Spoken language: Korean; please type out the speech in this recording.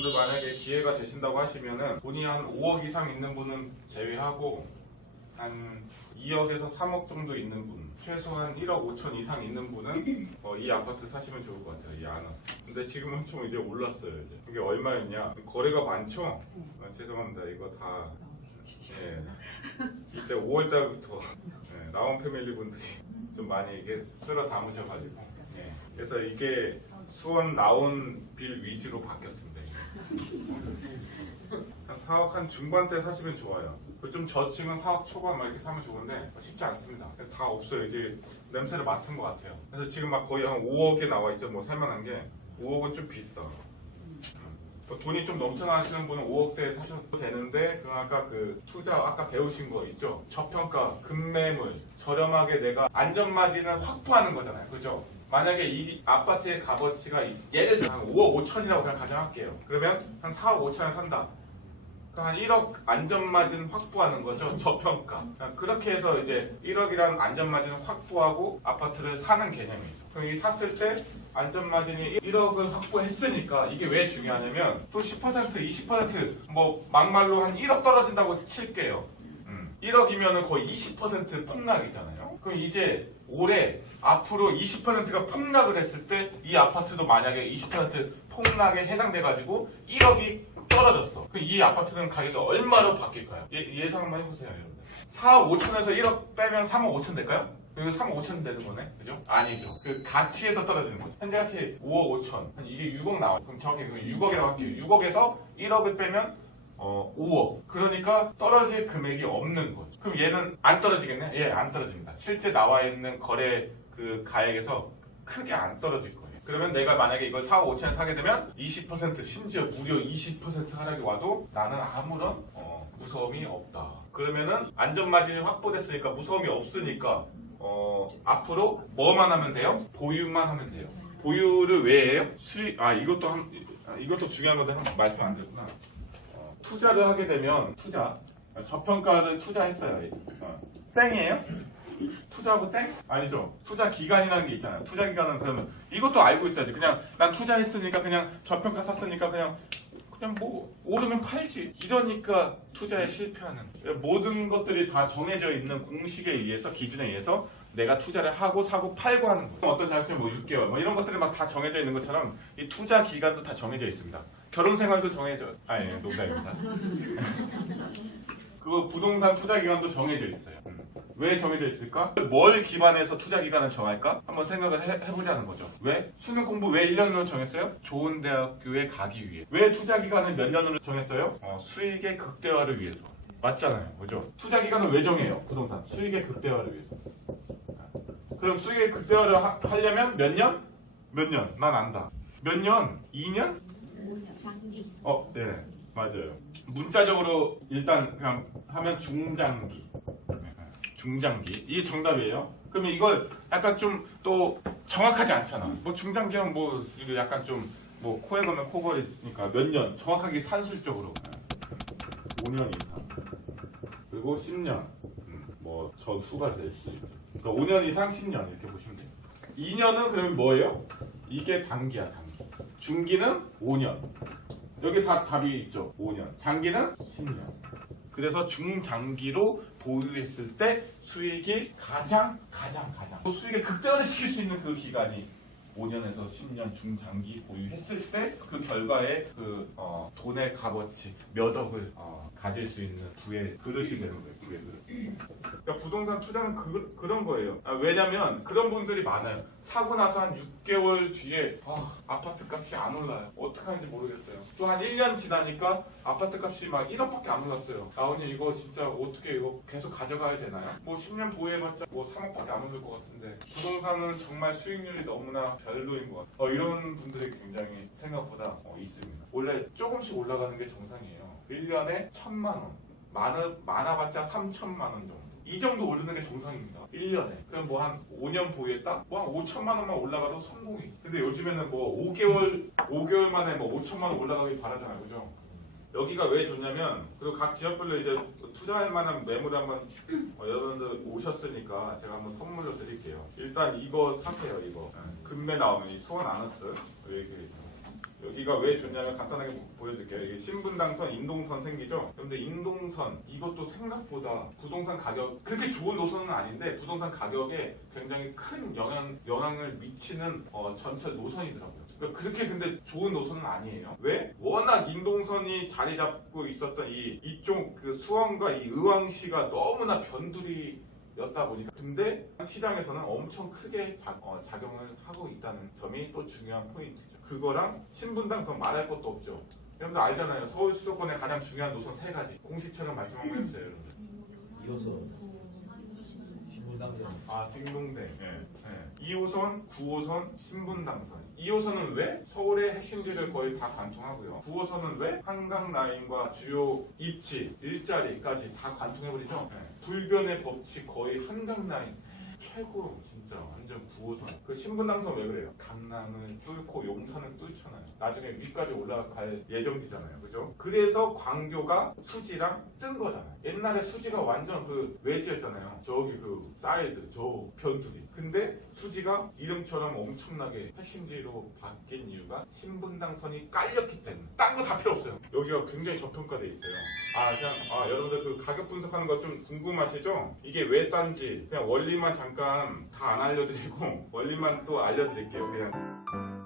여러분들 만약에 기회가 되신다고 하시면은 돈이 한 5억 이상 있는 분은 제외하고 한 2억에서 3억 정도 있는 분, 최소한 1억 5천 이상 있는 분은 이 아파트 사시면 좋을 것 같아요. 이 안에서. 근데 지금은 좀 이제 올랐어요. 이제 이게 얼마였냐? 거래가 많죠? 죄송합니다. 이거 다 예, 이때 5월달부터 라운 패밀리 분들이 좀 많이 이게 쓸어 담으셔가지고 그래서 이게 수원 나온 빌 위주로 바뀌었습니다. 한 4억 한 중반대 사시면 좋아요. 좀 저층은 4억 초반 막 이렇게 사면 좋은데 쉽지 않습니다. 다 없어요. 이제 냄새를 맡은 것 같아요. 그래서 지금 막 거의 한 5억에 나와 있죠. 뭐 살만한 게 5억은 좀 비싸. 돈이 좀 넘쳐나 하시는 분은 5억대에 사셔도 되는데 아까 그 투자 아까 배우신 거 있죠? 저평가, 급매물, 저렴하게 내가 안전마진을 확보하는 거잖아요. 그죠? 만약에 이 아파트의 값어치가 예를 들어 한 5억 5천이라고 그냥 가정할게요. 그러면 한 4억 5천에 산다. 한 1억 안전마진 확보하는 거죠. 저평가. 그렇게 해서 이제 1억이라는 안전마진을 확보하고 아파트를 사는 개념이죠. 그럼 이 샀을 때 안전마진이 1억을 확보했으니까 이게 왜 중요하냐면 또 10%, 20% 막말로 한 1억 떨어진다고 칠게요. 1억이면 거의 20% 폭락이잖아요. 그럼 이제 올해 앞으로 20%가 폭락을 했을 때 이 아파트도 만약에 20% 폭락에 해당돼가지고 1억이 떨어졌어. 그럼 이 아파트는 가격이 얼마로 바뀔까요? 예상 한번 해보세요, 여러분들. 4억 5천에서 1억 빼면 3억 5천 될까요? 이거 3억 5천 되는 거네, 그죠? 아니죠. 그 가치에서 떨어지는 거죠. 현재 가치 5억 5천. 이게 6억 나와요. 그럼 정확히 6억이라고 할게요. 6억에서 1억을 빼면 5억. 그러니까 떨어질 금액이 없는 거죠. 그럼 얘는 안 떨어지겠네? 예, 안 떨어집니다. 실제 나와 있는 거래 그 가액에서 크게 안 떨어질 거예요. 그러면 내가 만약에 이걸 4억 5천에 사게 되면 20% 심지어 무려 20% 하락이 와도 나는 아무런 무서움이 없다. 그러면은 안전마진이 확보됐으니까 무서움이 없으니까 앞으로 뭐만 하면 돼요? 보유만 하면 돼요. 보유를 왜 해요? 이것도 중요한 건데 말씀 안 드렸구나. 투자를 하게 되면 저평가를 투자했어요. 땡이에요? 투자하고 땡? 아니죠. 투자 기간이라는 게 있잖아요. 투자 기간은 그러면 이것도 알고 있어야지. 그냥 난 투자했으니까 그냥 저평가 샀으니까 그냥 뭐 오르면 팔지. 이러니까 투자에 실패하는. 모든 것들이 다 정해져 있는 공식에 의해서 기준에 의해서 내가 투자를 하고 사고 팔고 하는 거예요. 어떤 장점 6개월 이런 것들이 막 다 정해져 있는 것처럼 이 투자 기간도 다 정해져 있습니다. 결혼 생활도 정해져. 농담입니다. 그거 부동산 투자 기간도 정해져 있어요. 왜 정해져 있을까? 뭘 기반해서 투자 기간을 정할까? 한번 생각을 해보자는 거죠. 왜? 수능 공부 왜 1년으로 정했어요? 좋은 대학교에 가기 위해. 왜 투자 기간을 몇 년으로 정했어요? 수익의 극대화를 위해서. 맞잖아요. 그죠? 투자 기간을 왜 정해요? 부동산. 수익의 극대화를 위해서. 그럼 수익의 극대화를 하려면 몇 년? 몇 년? 난 안다. 몇 년? 2년? 5년 장기. 네. 맞아요. 문자적으로 일단 그냥 하면 중장기. 중장기. 이게 정답이에요. 그러면 이걸 약간 좀 또 정확하지 않잖아. 뭐 중장기는 뭐 약간 좀 뭐 코에 걸면 코걸이니까 몇 년 정확하게 산술적으로 5년 이상 그리고 10년 뭐 전후가 될 수 있고 그러니까 5년 이상 10년 이렇게 보시면 돼요. 2년은 그러면 뭐예요? 이게 단기야 단기. 중기는 5년. 여기 다 답이 있죠. 5년. 장기는 10년. 그래서 중장기로 보유했을 때 수익이 가장 수익을 극대화를 시킬 수 있는 그 기간이 5년에서 10년 중장기 보유했을 때 그 결과에 돈의 값어치 몇 억을 가질 수 있는 부의 그릇이 되는 거예요. 부의 그릇. 그러니까 부동산 투자는 그런 거예요. 왜냐면 그런 분들이 많아요. 사고 나서 한 6개월 뒤에 아파트 값이 안 올라요. 어떻게 하는지 모르겠어요. 또 한 1년 지나니까 아파트 값이 막 1억밖에 안 올랐어요. 아버님 이거 진짜 어떻게 이거 계속 가져가야 되나요? 뭐 10년 보유해봤자 뭐 3억밖에 안 오를 것 같은데 부동산은 정말 수익률이 너무나 별로인 것 같아요. 이런 분들이 굉장히 생각보다 있습니다. 원래 조금씩 올라가는 게 정상이에요. 1년에 1,000만 원. 많아봤자 3,000만 원 정도. 이 정도 오르는 게 정상입니다. 1년에. 그럼 뭐 한 5년 보유했다? 뭐 한 5천만 원만 올라가도 성공이지. 근데 요즘에는 뭐 5개월 만에 뭐 5천만 원 올라가길 바라잖아요. 그죠? 여기가 왜 좋냐면, 그리고 각 지역별로 이제 투자할 만한 매물을 한번 여러분들 오셨으니까 제가 한번 선물로 드릴게요. 일단 이거 사세요, 이거. 금매 나오면 이 수원 아너스. 여기가 왜 좋냐면 간단하게 보여드릴게요. 이게 신분당선, 인동선 생기죠? 그런데 인동선 이것도 생각보다 부동산 가격 그렇게 좋은 노선은 아닌데 부동산 가격에 굉장히 큰 영향을 미치는 전철 노선이더라고요. 그러니까 그렇게 근데 좋은 노선은 아니에요. 왜? 워낙 인동선이 자리 잡고 있었던 이쪽 그 수원과 이 의왕시가 너무나 변두리 였다 보니까 근데 시장에서는 엄청 크게 작용을 하고 있다는 점이 또 중요한 포인트죠. 그거랑 신분당선 말할 것도 없죠. 여러분들 알잖아요. 서울 수도권의 가장 중요한 노선 세 가지. 공시처럼 말씀 한번 해주세요, 여러분들. 2호선 신분당선 딩동댕. 예. 2호선, 9호선, 신분당선. 2호선은 왜? 서울의 핵심지를 거의 다 관통하고요. 9호선은 왜? 한강 라인과 주요 입지, 일자리까지 다 관통해버리죠. 예. 불변의 법칙 거의 한강 라인. 최고 진짜 완전 9호선. 그 신분당선 왜 그래요? 강남을 뚫고 용산을 뚫잖아요. 나중에 위까지 올라갈 예정지잖아요. 그죠? 그래서 광교가 수지랑 뜬 거잖아요. 옛날에 수지가 완전 그 외지였잖아요. 저기 그 사이드 저 변두리. 근데 수지가 이름처럼 엄청나게 핵심지로 바뀐 이유가 신분당선이 깔렸기 때문에. 딴 거 다 필요 없어요. 여기가 굉장히 저평가돼 있어요. 여러분들 그 가격 분석하는 거 좀 궁금하시죠? 이게 왜 싼지 그냥 원리만 잠깐 다 안 알려드리고 원리만 또 알려드릴게요. 그냥